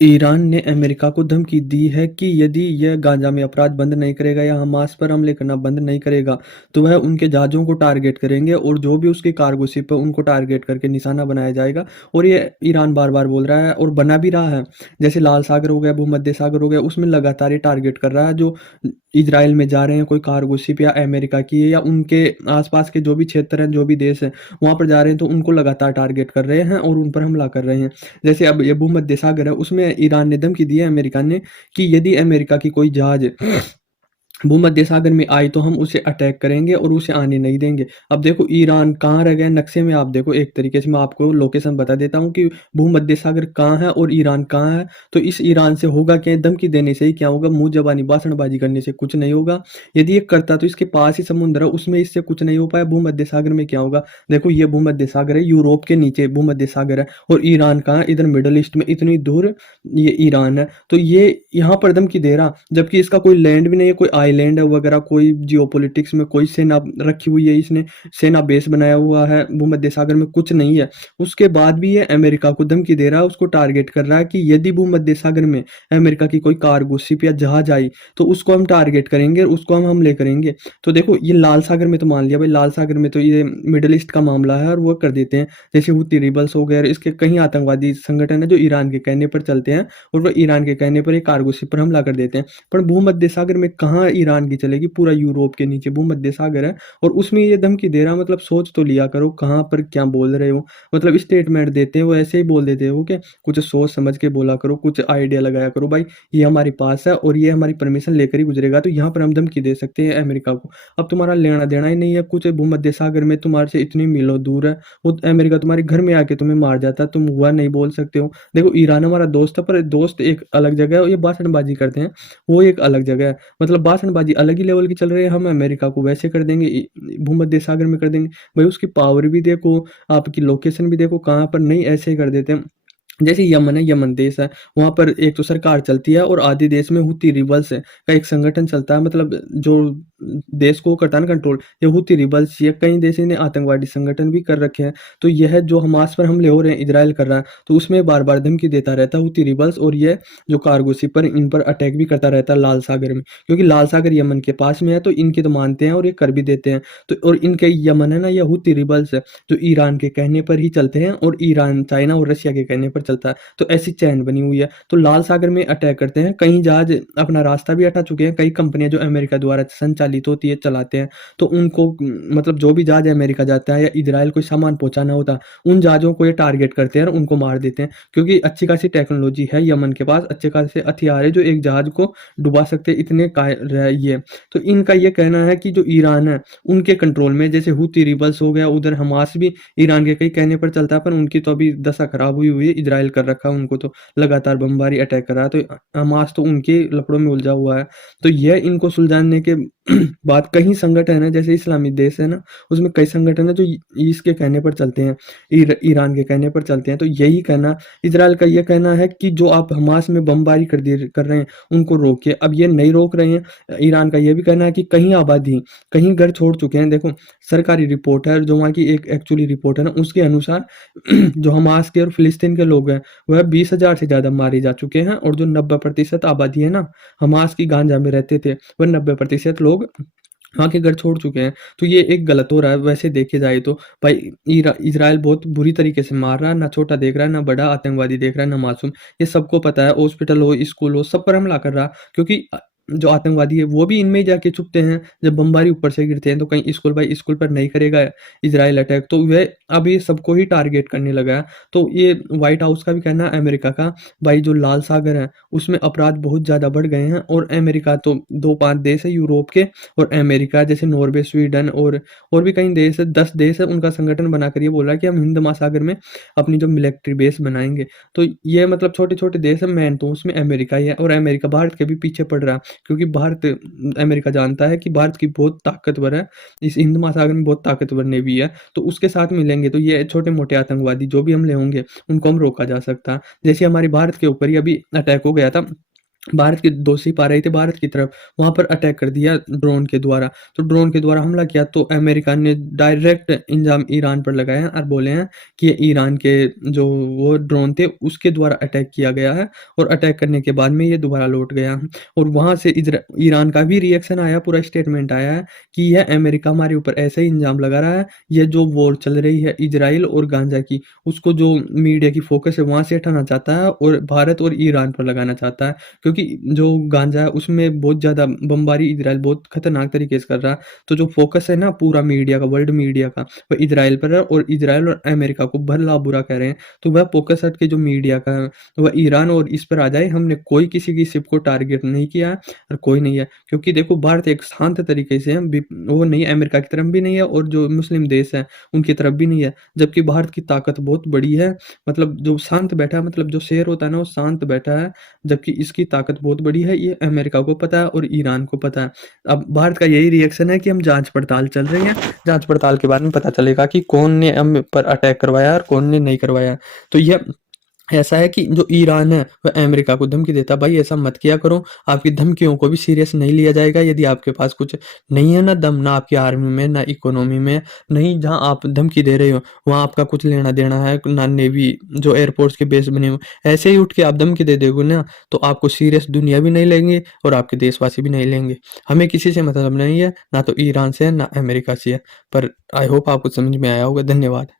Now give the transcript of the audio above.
Iran ने America को धमकी दी है कि यदि यह गाज़ा में अपराध बंद नहीं करेगा या हमास पर हमले करना बंद नहीं करेगा, तो वह उनके जहाज़ों को टारगेट करेंगे और जो भी उसकी कार्गो शिप है, उनको टारगेट करके निशाना बनाया जाएगा। और ये ईरान बार-बार बोल रहा है और बना भी रहा है। जैसे लाल सागर हो गया, भूमध्य सागर हो गया, उसमें लगातार ये टारगेट कर रहा है जो इज़राइल में जा रहे हैं, कोई कार्गो शिप या अमेरिका की है या उनके आस-पास के जो भी क्षेत्र हैं, जो भी देश हैं, वहाँ पर जा रहे हैं, तो उनको लगातार टारगेट कर रहे हैं और उन पर हमला कर रहे हैं। जैसे अब ये भूमध्य सागर है, उसमें ईरान ने धमकी दी है अमेरिका ने कि यदि अमेरिका की कोई जहाज़ भूमध्य सागर में आई तो हम उसे अटैक करेंगे और उसे आने नहीं देंगे। अब देखो ईरान कहाँ रह गया नक्शे में, आप देखो एक तरीके से मैं आपको लोकेशन बता देता हूँ कि भूमध्य सागर कहाँ है और ईरान कहाँ है। तो इस ईरान से होगा क्या, धमकी देने से ही क्या होगा, मुँह ज़बानी भाषणबाजी करने से कुछ नहीं होगा। यदि ये करता तो इसके पास ही समुद्र है, उसमें इससे कुछ नहीं हो पाया। भूमध्य सागर में क्या होगा, देखो ये भूमध्य सागर है, यूरोप के नीचे भूमध्य सागर है और ईरान कहाँ है, इधर मिडल ईस्ट में इतनी दूर ये ईरान है। तो ये यहाँ पर धमकी दे रहा, जबकि इसका कोई लैंड भी नहीं है, कोई आइलैंड है वगैरह, कोई जियोपॉलिटिक्स में कोई सेना रखी हुई है, इसने सेना बेस बनाया हुआ है भूमध्य सागर में, कुछ नहीं है। उसके बाद भी ये अमेरिका को धमकी दे रहा है, उसको टारगेट कर रहा है कि यदि भूमध्य सागर में अमेरिका की कोई कार्गो शिप या जहाज आई तो उसको हम टारगेट करेंगे, उसको हम हमले करेंगे। तो देखो ये लाल सागर में तो मान लिया भाई, लाल सागर में तो ये मिडल ईस्ट का मामला है और वो कर देते हैं। जैसे हुती रिबल्स हो गए और इसके कई आतंकवादी संगठन है जो ईरान के कहने पर चलते हैं और वो ईरान के कहने पर एक कार्गो शिप पर हमला कर देते हैं। पर भूमध्य सागर में कहाँ ईरान की चलेगी, पूरा यूरोप के नीचे भूमध्य सागर है और उसमें ये धमकी दे रहा, मतलब सोच तो लिया करो कहाँ पर क्या बोल रहे हो। मतलब स्टेटमेंट देते हैं वो ऐसे ही बोल देते हो क्या, कुछ सोच समझ के बोला करो, कुछ आइडिया लगाया करो भाई, ये हमारे पास है और ये हमारी परमिशन लेकर ही गुजरेगा, तो यहाँ पर हम धमकी दे सकते हैं अमेरिका को। अब तुम्हारा लेना देना ही नहीं है कुछ, भूमध्य सागर में तुम्हारे से इतनी मीलों दूर है, वो अमेरिका तुम्हारे घर में आके तुम्हें मार जाता, तुम हुआ नहीं बोल सकते हो। देखो ईरान हमारा दोस्त है, पर दोस्त एक अलग जगह है और ये भाषणबाजी करते हैं वो एक अलग जगह है। मतलब भाषणबाजी अलग ही लेवल की चल रही है, हम अमेरिका को वैसे कर देंगे, भूमध्य सागर में कर देंगे। भाई उसकी पावर भी देखो, आपकी लोकेशन भी देखो कहाँ पर, नहीं ऐसे ही कर देते हैं। जैसे यमन है, यमन देश है, वहाँ पर एक तो सरकार चलती है और आधे देश में हुती रिबल्स है का एक संगठन चलता है, मतलब जो देश को करता है ना कंट्रोल, ये हुती रिबल्स, ये कई देश ने आतंकवादी संगठन भी कर रखे हैं। तो यह जो हमास पर हमले हो रहे हैं, इजराइल कर रहा है, तो उसमें बार बार धमकी देता रहता है हुती रिबल्स, और ये जो कार्गो शिप पर इन पर अटैक भी करता रहता है लाल सागर में, क्योंकि लाल सागर यमन के पास में है, तो इनकी तो मानते हैं और ये कर भी देते हैं। तो और इनके यमन है ना, यह हुती रिबल्स है जो ईरान के कहने पर ही चलते हैं और ईरान, चाइना और रशिया के कहने पर चलता है। तो ऐसी चैन बनी हुई है, तो लाल सागर में अटैक करते हैं, कई जहाज अपना रास्ता भी हटा चुके हैं, कई कंपनियां जो अमेरिका द्वारा संचालित होती है चलाते हैं, तो उनको मतलब जो भी जहाज अमेरिका जाता है या इजराइल कोई सामान पहुंचाना होता है, उन जहाजों को ये टारगेट करते हैं और उनको मार देते हैं, क्योंकि अच्छी खासी टेक्नोलॉजी है यमन के पास, अच्छे खासे हथियार है जो एक जहाज को डुबा सकते हैं, इतने ये। तो इनका ये कहना है कि जो ईरान है उनके कंट्रोल में, जैसे हुती रिबल्स हो गया, उधर हमास भी ईरान के कई कहने पर चलता है, पर उनकी तो अभी दशा खराब हुई हुई है, इजराइल कर रखा है उनको, तो लगातार बमबारी अटैक कर रहा है, तो हमास तो उनके लफड़ों में उलझा हुआ है। तो यह इनको सुलझाने के बाद कई संगठन है, जैसे इस्लामी देश है ना, उसमें कई संगठन है जो इसके कहने पर चलते हैं, ईरान के कहने पर चलते हैं। तो यही कहना, इजराइल का यह कहना है कि जो आप हमास में बमबारी कर रहे हैं उनको रोकिए। अब ये नहीं रोक रहे हैं। ईरान का यह भी कहना है कि कहीं आबादी, कहीं घर छोड़ चुके हैं। देखो सरकारी रिपोर्ट है, जो वहाँ की एक एक्चुअली रिपोर्ट है ना, उसके अनुसार जो हमास के और फिलिस्तीन के लोग हैं वह 20,000 से ज़्यादा मारे जा चुके हैं, और जो 90% आबादी है ना, हमास की गांजा में रहते थे, वह 90% लोग वहाँ के घर छोड़ चुके हैं। तो ये एक गलत हो रहा है वैसे देखे जाए तो। भाई इजराइल बहुत बुरी तरीके से मार रहा है, ना छोटा देख रहा है, ना बड़ा आतंकवादी देख रहा है, ना मासूम। ये सबको पता है, हॉस्पिटल हो, स्कूल हो, सब पर हमला कर रहा है, क्योंकि जो आतंकवादी है वो भी इनमें ही जाके छुपते हैं। जब बमबारी ऊपर से गिरते हैं तो कहीं स्कूल बाई स्कूल पर नहीं करेगा इजराइल अटैक, तो वह अब ये सबको ही टारगेट करने लगा है। तो ये व्हाइट हाउस का भी कहना है, अमेरिका का, भाई जो लाल सागर है उसमें अपराध बहुत ज़्यादा बढ़ गए हैं, और अमेरिका तो 2-5 देश है यूरोप के, और अमेरिका जैसे नॉर्वे, स्वीडन और भी कई देश है, 10 देश है, उनका संगठन बनाकर ये बोल रहा है कि हम हिंद महासागर में अपनी जो मिलिट्री बेस बनाएंगे। तो ये मतलब छोटे-छोटे देश है, मेन तो उसमें अमेरिका ही है, और अमेरिका भारत के भी पीछे पड़ रहा है, क्योंकि भारत, अमेरिका जानता है कि भारत की बहुत ताकतवर है, इस हिंद महासागर में बहुत ताकतवर नेवी है, तो उसके साथ मिलेंगे तो ये छोटे-मोटे आतंकवादी जो भी हमले होंगे, उनको हम रोका जा सकता है। जैसे हमारे भारत के ऊपर ही अभी अटैक हो गया था भारत के 2 सिप आ रहे थे भारत की तरफ, वहाँ पर अटैक कर दिया ड्रोन के द्वारा। तो ड्रोन के द्वारा हमला किया तो अमेरिका ने डायरेक्ट इल्ज़ाम ईरान पर लगाए हैं और बोले हैं कि ये ईरान के जो वो ड्रोन थे उसके द्वारा अटैक किया गया है और अटैक करने के बाद में ये दोबारा लौट गया। और वहाँ से ईरान का भी रिएक्शन आया, पूरा स्टेटमेंट आया है कि यह अमेरिका हमारे ऊपर ऐसे ही इल्ज़ाम लगा रहा है, ये जो वॉर चल रही है इज़राइल और गाज़ा की, उसको जो मीडिया की फ़ोकस है वहाँ से हटाना चाहता है और भारत और ईरान पर लगाना चाहता है। क्योंकि जो गांजा है उसमें बहुत ज़्यादा बमबारी इज़राइल बहुत खतरनाक तरीके से कर रहा है। तो जो फ़ोकस है ना पूरा मीडिया का, वर्ल्ड मीडिया का, वो इज़राइल पर है और इज़राइल और अमेरिका को भला-बुरा कह रहे हैं। तो वह फ़ोकस हट के जो मीडिया का है, वह ईरान और इस पर आ जाए, हमने कोई किसी की शिप को टारगेट नहीं किया है और कोई नहीं है। क्योंकि देखो भारत एक शांत तरीके से है, वो नहीं है, अमेरिका की तरफ भी नहीं है और जो मुस्लिम देश हैं, उनकी तरफ भी नहीं है। जबकि भारत की ताकत बहुत बड़ी है, मतलब जो शांत बैठा है, मतलब जो शेर होता है ना, वो शांत बैठा है, जबकि इसकी ताकत बहुत बड़ी है, ये अमेरिका को पता है और ईरान को पता है। अब भारत का यही रिएक्शन है कि हम जाँच-पड़ताल चल रही है, जाँच-पड़ताल के बाद में पता चलेगा कि कौन ने हम पर अटैक करवाया और कौन ने नहीं करवाया। तो ये ऐसा है कि जो ईरान है, वह अमेरिका को धमकी देता है, भाई ऐसा मत किया करो, आपकी धमकियों को भी सीरियस नहीं लिया जाएगा। यदि आपके पास कुछ नहीं है ना दम, ना आपकी आर्मी में, ना इकोनॉमी में, नहीं जहाँ आप धमकी दे रहे हो, वहाँ आपका कुछ लेना-देना है, ना नेवी जो एयरफोर्स के बेस बने हुए, ऐसे ही उठ के आप धमकी दे दोगे ना, तो आपको सीरियस दुनिया भी नहीं लेंगे और आपके देशवासी भी नहीं लेंगे। हमें किसी से मतलब नहीं है, ना तो ईरान से है, ना अमेरिका से है। पर आई होप आपको समझ में आया होगा। धन्यवाद।